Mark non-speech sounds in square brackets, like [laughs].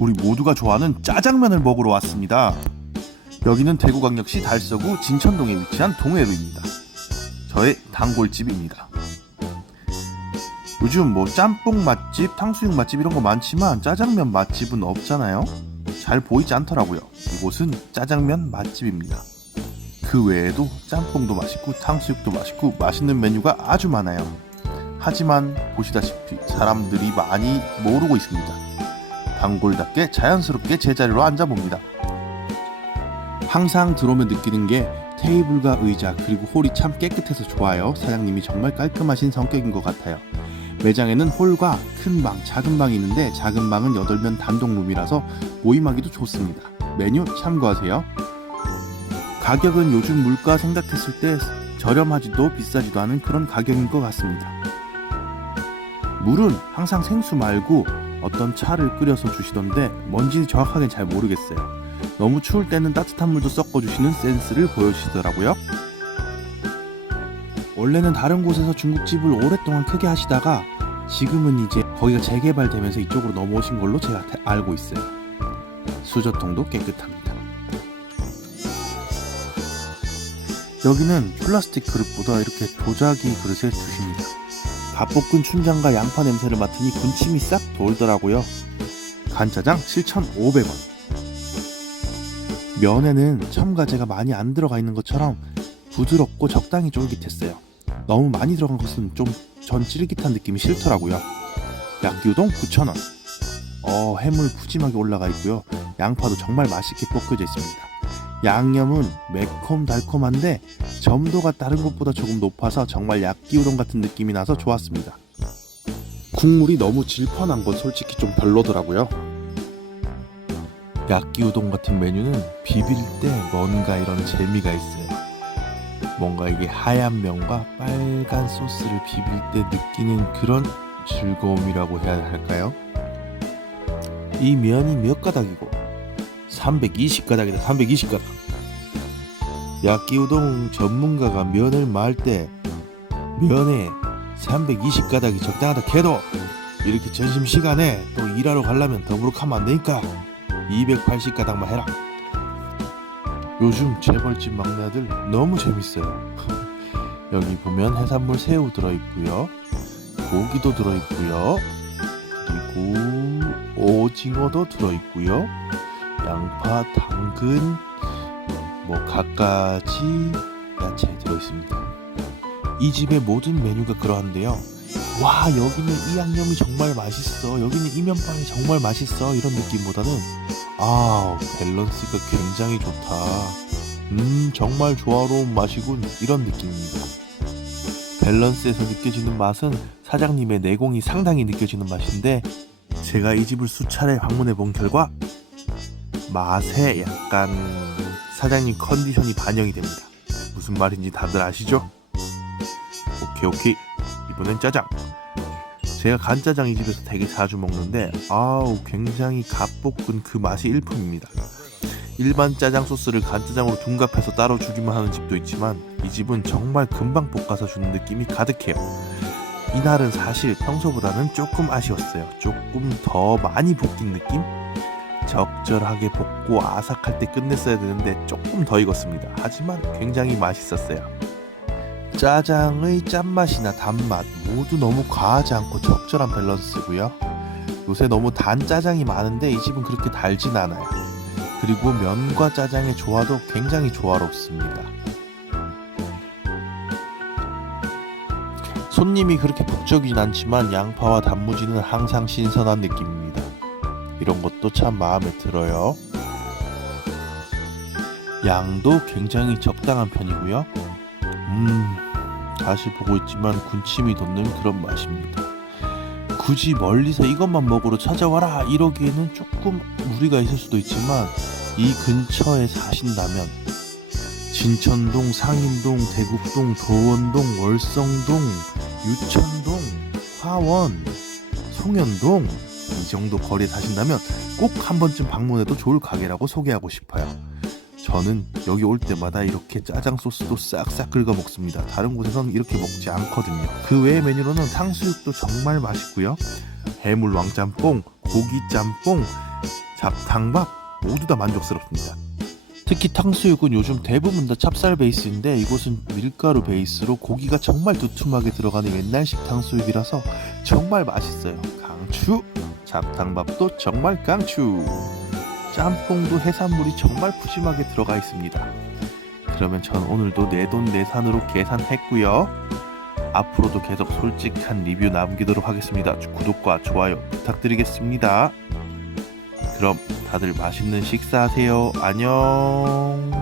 우리 모두가 좋아하는 짜장면을 먹으러 왔습니다. 여기는 대구광역시 달서구 진천동에 위치한 동해루입니다. 저의 단골집입니다. 요즘 뭐 짬뽕 맛집, 탕수육 맛집 이런 거 많지만 짜장면 맛집은 없잖아요. 잘 보이지 않더라고요. 이곳은 짜장면 맛집입니다. 그 외에도 짬뽕도 맛있고 탕수육도 맛있고 맛있는 메뉴가 아주 많아요. 하지만 보시다시피 사람들이 많이 모르고 있습니다. 단골답게 자연스럽게 제자리로 앉아봅니다. 항상 들어오면 느끼는 게 테이블과 의자 그리고 홀이 참 깨끗해서 좋아요. 사장님이 정말 깔끔하신 성격인 것 같아요. 매장에는 홀과 큰 방, 작은 방이 있는데 작은 방은 8면 단독 룸이라서 모임하기도 좋습니다. 메뉴 참고하세요. 가격은 요즘 물가 생각했을 때 저렴하지도 비싸지도 않은 그런 가격인 것 같습니다. 물은 항상 생수 말고 어떤 차를 끓여서 주시던데 뭔지 정확하게 잘 모르겠어요. 너무 추울 때는 따뜻한 물도 섞어주시는 센스를 보여주시더라고요. 원래는 다른 곳에서 중국집을 오랫동안 크게 하시다가 지금은 이제 거기가 재개발되면서 이쪽으로 넘어오신 걸로 제가 다- 알고 있어요. 수저통도 깨끗합니다. 여기는 플라스틱 그릇보다 이렇게 도자기 그릇에 주십니다. 밥볶은 춘장과 양파 냄새를 맡으니 군침이 싹 돌더라고요. 간짜장 7,500원. 면에는 첨가제가 많이 안 들어가 있는 것처럼 부드럽고 적당히 쫄깃했어요. 너무 많이 들어간 것은 좀 전 찌릿한 느낌이 싫더라고요. 야끼우동 9,000원. 어, 해물 푸짐하게 올라가 있고요. 양파도 정말 맛있게 볶여져 있습니다. 양념은 매콤달콤한데 점도가 다른 곳보다 조금 높아서 정말 야끼우동 같은 느낌이 나서 좋았습니다. 국물이 너무 질펀한 건 솔직히 좀 별로더라고요. 야끼우동 같은 메뉴는 비빌 때 뭔가 이런 재미가 있어요. 뭔가 이게 하얀 면과 빨간 소스를 비빌 때 느끼는 그런 즐거움이라고 해야 할까요? 이 면이 몇 가닥이고 320가닥이다 320가닥 야끼우동 전문가가 면을 말 때 면에 320가닥이 적당하다 해도 이렇게 점심시간에 또 일하러 가려면 더부룩하면 안 되니까 280가닥만 해라. 요즘 재벌집 막내 아들 너무 재밌어요. [laughs] 여기 보면 해산물 새우 들어있고요. 고기도 들어있고요. 그리고 오징어도 들어있고요. 양파, 당근, 뭐 갖가지 야채 들어있습니다. 이 집의 모든 메뉴가 그러한데요. 와 여기는 이 양념이 정말 맛있어. 여기는 이 면빵이 정말 맛있어. 이런 느낌보다는 아 밸런스가 굉장히 좋다. 음 정말 조화로운 맛이군. 이런 느낌입니다. 밸런스에서 느껴지는 맛은 사장님의 내공이 상당히 느껴지는 맛인데 제가 이 집을 수차례 방문해 본 결과 맛에 약간 사장님 컨디션이 반영이 됩니다. 무슨 말인지 다들 아시죠? 오케이 오케이 이번엔 짜장. 제가 간짜장 이 집에서 되게 자주 먹는데 아우 굉장히 갓볶은 그 맛이 일품입니다. 일반 짜장 소스를 간짜장으로 둔갑해서 따로 주기만 하는 집도 있지만 이 집은 정말 금방 볶아서 주는 느낌이 가득해요. 이날은 사실 평소보다는 조금 아쉬웠어요. 조금 더 많이 볶인 느낌? 적절하게 볶고 아삭할 때 끝냈어야 되는데 조금 더 익었습니다. 하지만 굉장히 맛있었어요. 짜장의 짠맛이나 단맛 모두 너무 과하지 않고 적절한 밸런스고요. 요새 너무 단 짜장이 많은데 이 집은 그렇게 달진 않아요. 그리고 면과 짜장의 조화도 굉장히 조화롭습니다. 손님이 그렇게 북적이진 않지만 양파와 단무지는 항상 신선한 느낌입니다. 이런 것도 참 마음에 들어요. 양도 굉장히 적당한 편이고요. 음, 다시 보고 있지만 군침이 돋는 그런 맛입니다. 굳이 멀리서 이것만 먹으러 찾아와라 이러기에는 조금 무리가 있을 수도 있지만 이 근처에 사신다면 진천동, 상인동, 대국동, 도원동, 월성동, 유천동, 화원, 송현동 이 정도 거리에 사신다면 꼭 한 번쯤 방문해도 좋을 가게라고 소개하고 싶어요. 저는 여기 올 때마다 이렇게 짜장 소스도 싹싹 긁어 먹습니다. 다른 곳에선 이렇게 먹지 않거든요. 그 외의 메뉴로는 탕수육도 정말 맛있고요. 해물 왕짬뽕, 고기 짬뽕, 잡탕밥 모두 다 만족스럽습니다. 특히 탕수육은 요즘 대부분 다 찹쌀 베이스인데 이곳은 밀가루 베이스로 고기가 정말 두툼하게 들어가는 옛날식 탕수육이라서 정말 맛있어요. 강추! 잡탕밥도 정말 강추! 짬뽕도 해산물이 정말 푸짐하게 들어가 있습니다. 그러면 전 오늘도 내돈내산으로 계산했고요. 앞으로도 계속 솔직한 리뷰 남기도록 하겠습니다. 구독과 좋아요 부탁드리겠습니다. 그럼 다들 맛있는 식사하세요. 안녕.